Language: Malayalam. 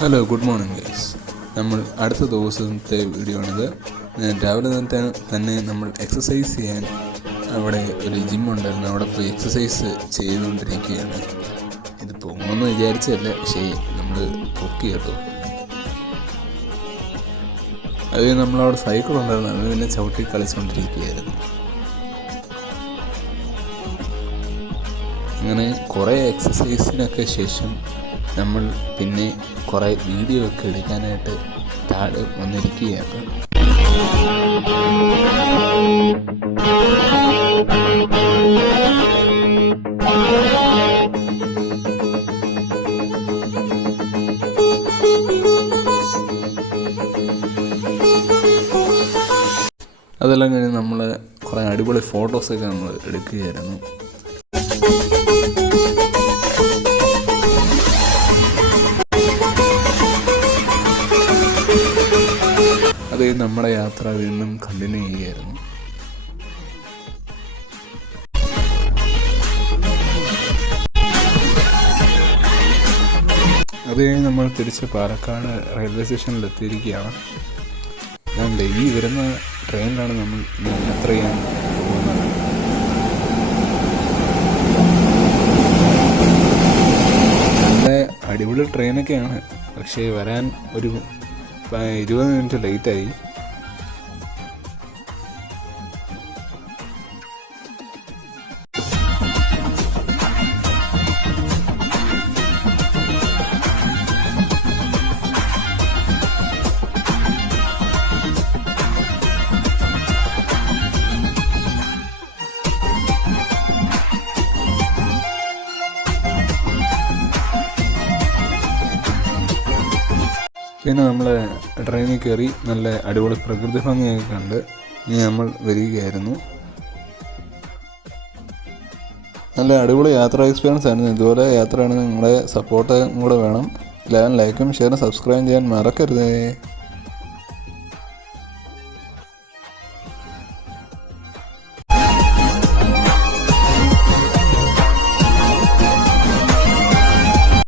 Hello, good morning guys. നമ്മൾ അടുത്ത ദിവസത്തെ വീഡിയോ ആണിത്. രാവിലെ തന്നെ നമ്മൾ എക്സസൈസ് ചെയ്യാൻ അവിടെ ഒരു ജിമ്മുണ്ടായിരുന്നു. അവിടെ പോയി എക്സസൈസ് ചെയ്തുകൊണ്ടിരിക്കുകയാണ്. ഇത് പോകുമെന്ന് വിചാരിച്ചല്ല, പക്ഷേ നമ്മൾ പൊക്കി കേട്ടോ. അത് നമ്മളവിടെ സൈക്കിൾ ഉണ്ടായിരുന്നു, അത് പിന്നെ ചവിട്ടി കളിച്ചുകൊണ്ടിരിക്കുകയായിരുന്നു. അങ്ങനെ കുറേ എക്സസൈസിനൊക്കെ ശേഷം നമ്മൾ പിന്നെ കുറേ വീഡിയോ ഒക്കെ എടുക്കാനായിട്ട് താഴെ വന്നിരിക്കുകയാണ്. അതെല്ലാം കഴിഞ്ഞ് നമ്മൾ കുറേ അടിപൊളി ഫോട്ടോസൊക്കെ നമ്മൾ എടുക്കുകയായിരുന്നു. അത് നമ്മുടെ യാത്ര വീണ്ടും കണ്ടിന്യൂ ചെയ്യുകയായിരുന്നു. അത് കഴിഞ്ഞ് നമ്മൾ തിരിച്ച് പാലക്കാട് റെയിൽവേ സ്റ്റേഷനിൽ എത്തിയിരിക്കുകയാണ്. ഞാൻ ഡെയിലി വരുന്ന ട്രെയിനിലാണ് നമ്മൾ യാത്ര ചെയ്യാൻ പോകുന്നത്. നല്ല അടിപൊളി ട്രെയിനൊക്കെയാണ്, പക്ഷേ വരാൻ ഒരു 20 മിനിറ്റ് ലേറ്റായി. പിന്നെ നമ്മൾ ട്രെയിനിൽ കയറി നല്ല അടിപൊളി പ്രകൃതി ഭംഗിയൊക്കെ കണ്ട് ഇനി നമ്മൾ വരികയായിരുന്നു. നല്ല അടിപൊളി യാത്രാ എക്സ്പീരിയൻസ് ആയിരുന്നു. ഇതുപോലെ യാത്രയാണ്. നിങ്ങളുടെ സപ്പോർട്ട് കൂടെ വേണം. എല്ലാവരും ലൈക്കും ഷെയറും സബ്സ്ക്രൈബ് ചെയ്യാൻ മറക്കരുതേ.